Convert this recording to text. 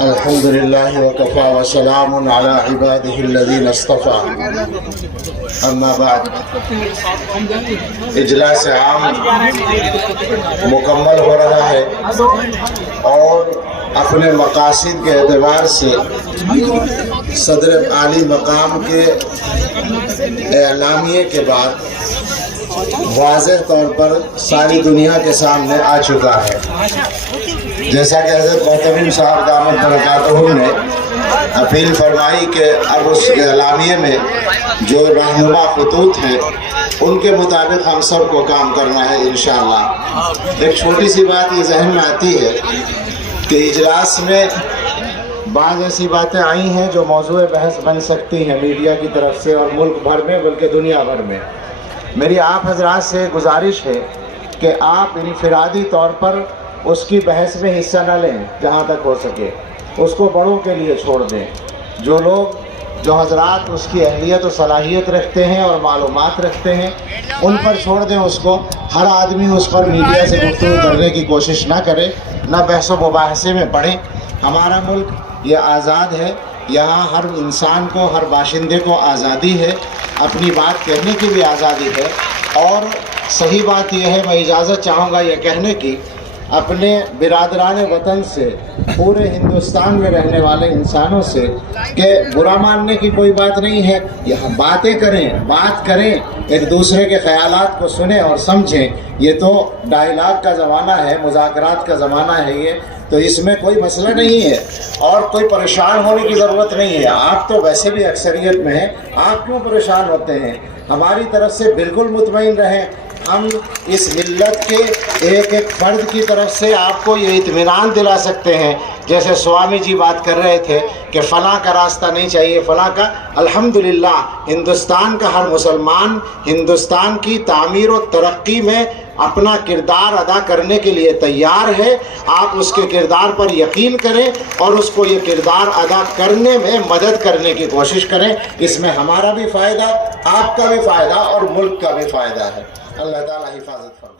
الحمد لله وكفى وسلام على عباده الذين اصطفى اما بعد اجلاس عام مکمل ہو رہا ہے اور اپنے مقاصد کے اعتبار سے صدر عالی مقام کے اعلامیے کے بعد واضح طور پر ساری دنیا کے سامنے آ چکا ہے۔ جیسا کہ حضرت محتمم صاحب دامت برکاتہ نے اپیل فرمائی کہ اب اس اعلامیے میں جو رہنما خطوط ہیں ان کے مطابق ہم سب کو کام کرنا ہے انشاءاللہ۔ ایک چھوٹی سی بات یہ ذہن میں آتی ہے کہ اجلاس میں بعض ایسی باتیں آئی ہیں جو موضوع بحث بن سکتی ہیں میڈیا کی طرف سے اور ملک بھر میں بلکہ دنیا بھر میں۔ میری آپ حضرات سے گزارش ہے کہ آپ انفرادی طور پر اس کی بحث میں حصہ نہ لیں، جہاں تک ہو سکے اس کو بڑوں کے لیے چھوڑ دیں۔ جو حضرات اس کی اہلیت و صلاحیت رکھتے ہیں اور معلومات رکھتے ہیں ان پر چھوڑ دیں اس کو۔ ہر آدمی اس پر میڈیا سے گفتگو کرنے کی کوشش نہ کرے، نہ بحث و مباحثے میں پڑھے۔ ہمارا ملک یہ آزاد ہے، یہاں ہر انسان کو، ہر باشندے کو آزادی ہے، اپنی بات کہنے کی بھی آزادی ہے۔ اور صحیح بات یہ ہے، میں اجازت چاہوں گا یہ کہنے کی اپنے برادران وطن سے، پورے ہندوستان میں رہنے والے انسانوں سے، کہ برا ماننے کی کوئی بات نہیں ہے، یہاں باتیں کریں، بات کریں، ایک دوسرے کے خیالات کو سنیں اور سمجھیں۔ یہ تو ڈائلاگ کا زمانہ ہے، مذاکرات کا زمانہ ہے، یہ تو اس میں کوئی مسئلہ نہیں ہے اور کوئی پریشان ہونے کی ضرورت نہیں ہے۔ آپ تو ویسے بھی اکثریت میں ہیں، آپ کیوں پریشان ہوتے ہیں؟ ہماری طرف سے بالکل مطمئن رہیں، ہم اس ملت کے ایک ایک فرد کی طرف سے آپ کو یہ اطمینان دلا سکتے ہیں۔ جیسے سوامی جی بات کر رہے تھے کہ فلاں کا راستہ نہیں چاہیے، فلاں کا، الحمدللہ ہندوستان کا ہر مسلمان ہندوستان کی تعمیر و ترقی میں اپنا کردار ادا کرنے کے لیے تیار ہے۔ آپ اس کے کردار پر یقین کریں اور اس کو یہ کردار ادا کرنے میں مدد کرنے کی کوشش کریں۔ اس میں ہمارا بھی فائدہ، آپ کا بھی فائدہ اور ملک کا بھی فائدہ ہے۔ اللہ تعالیٰ حفاظت فرمائے۔